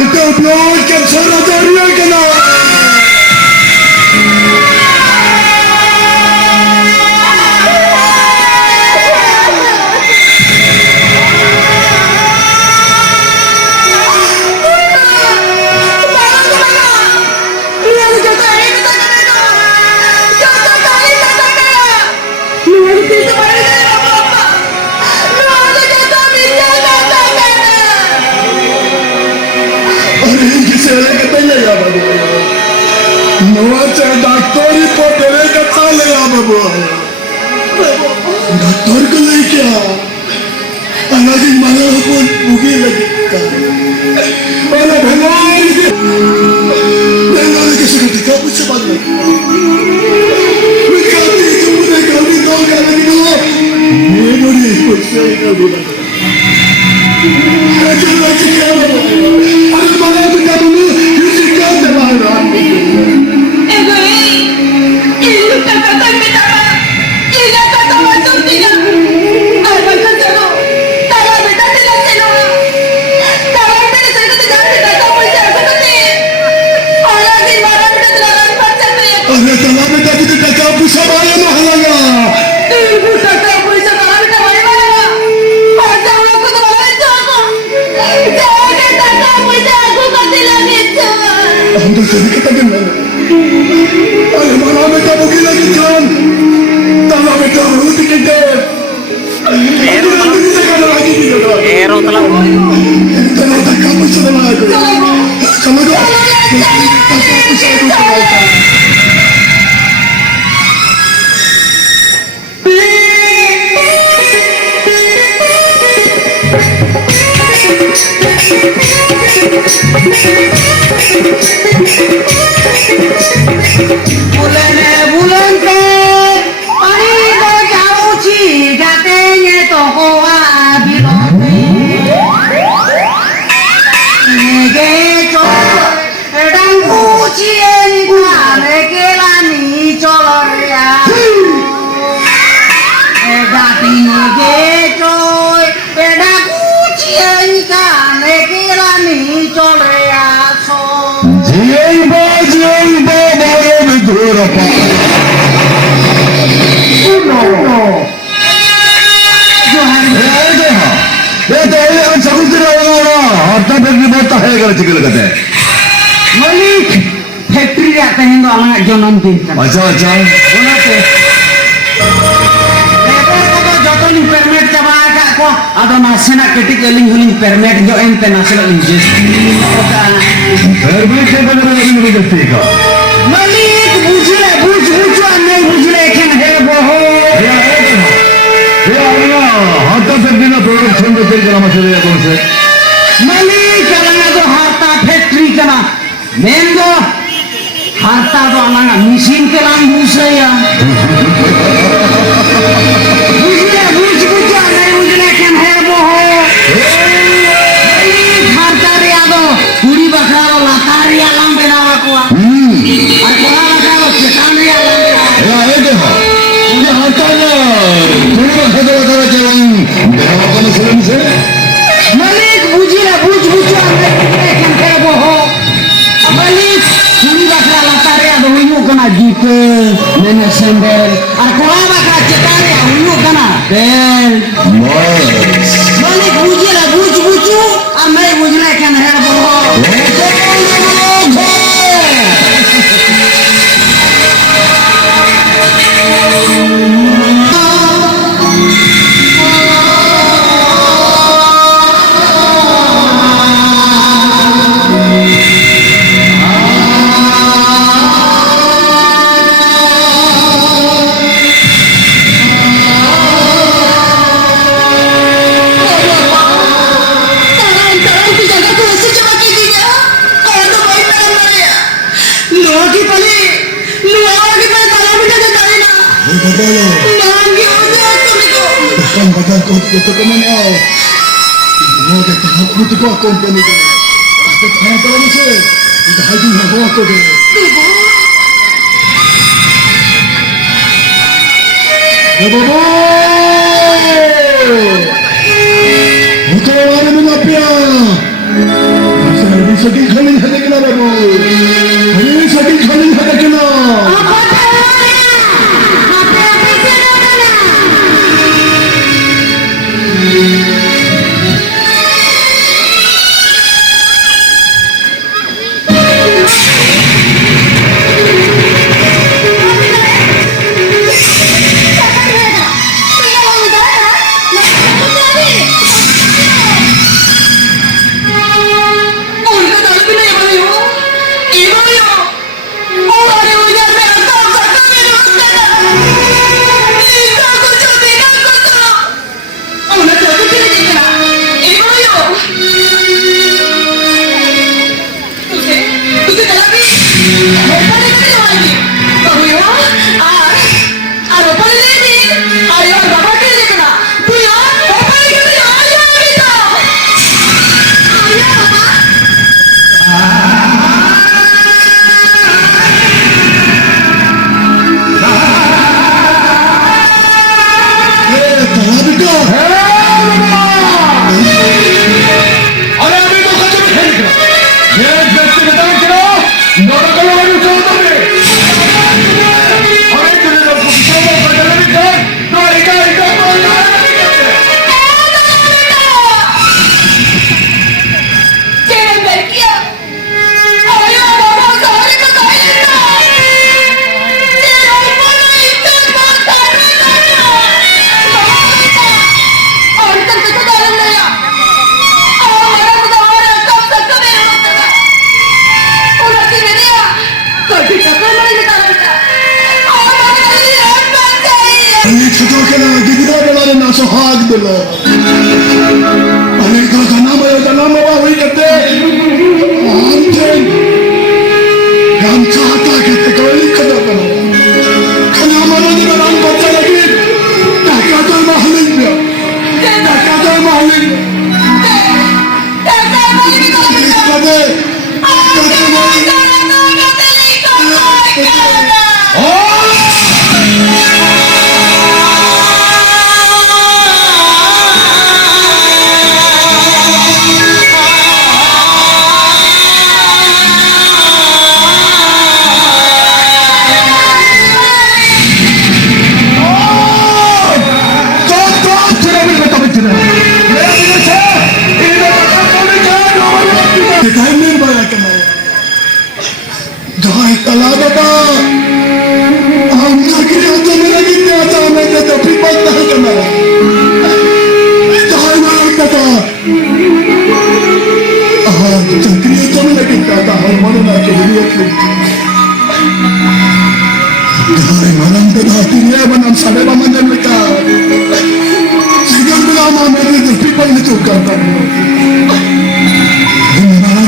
Ikaw blood kan Salvador ka na. Doctor report देने का था ले बाबू डॉक्टर को लेके अनाजी मारा अपन बुगी लगी अरे भगवान के सुखी का कुछ बात नहीं मैं कहती तुमने कभी दो गाने की दो ये बोली कुछ नहीं कर बोला चलो क्या अरे मारा तो क्या बोलूं किसी का दबाना फैक्ट्री आते हैं तो अलग जन्म दिन अच्छा अच्छा जो परमिट चबा को आदो नासेना कटिक एलिंग हुलिंग परमिट जो एंते नासेना इंजेस परमिट के बारे में नहीं जानते का मालिक बुझले बुझ नहीं बुझले केन है बहो या हाथ से बिना प्रोडक्शन के तेल करा मसले या कौन से मालिक अलग तो हाथा फैक्ट्री कना मेन दो हाथा तो अलग मशीन के लाम बुझे या बुझले बुझ नहीं बुझले केन है बहो हाथा रे आदो पूरी बकरा लातारिया लाम बेनावा कोआ और कोला बकरा चटान रे लाम या ये देखो मुझे हाथा ना पूरी बकरा चलाऊं बेनावा को मसले से मालिक बुझिला बुझ नहीं केन है बहो मालिक पूरी बकरा लातारिया दो हुनु कना जीप मैंने सैंडल और कोला बकरा चटान रे हुनु कना बेल मस्त मालिक बुझिला बुझ और नहीं बुझले केन है बहो Badan kau itu kemana? Mau kita aku tu kau company tu. Kita kena tahu ni sih. Kita haji nak bawa kau tu. Babu, betul orang ni apa? Saya bisa Yes, that's the time, kilo. Nakakalawa yung sa utak eh. Aray, tuloy lang po. Gusto mo, pagkalamit ka. Ikaw, Ikaw ka na, ginagawa na nasa hag nila. Alay ka, kanama, wawi ka te. Anten. Gamsata kita, kawali ka na ka na. Kanama na nila ang bata lagi. Kakato'y mahalin niya. Kakato'y mahalin niya. Kakato'y mahalin niya. Kakato'y mahalin niya. Dahil talaga ba? Ang nakikita mo na ginagawa na ito, pipagdahil ka na. Dahil walang tata. Ang kriyata mo na ginagawa, harman na kabiliyat mo. Dahil walang tata, tiniyaman ang sabi pa man yan ka. Sigang mo na mga mga pipag na ito kata mo. Ang mga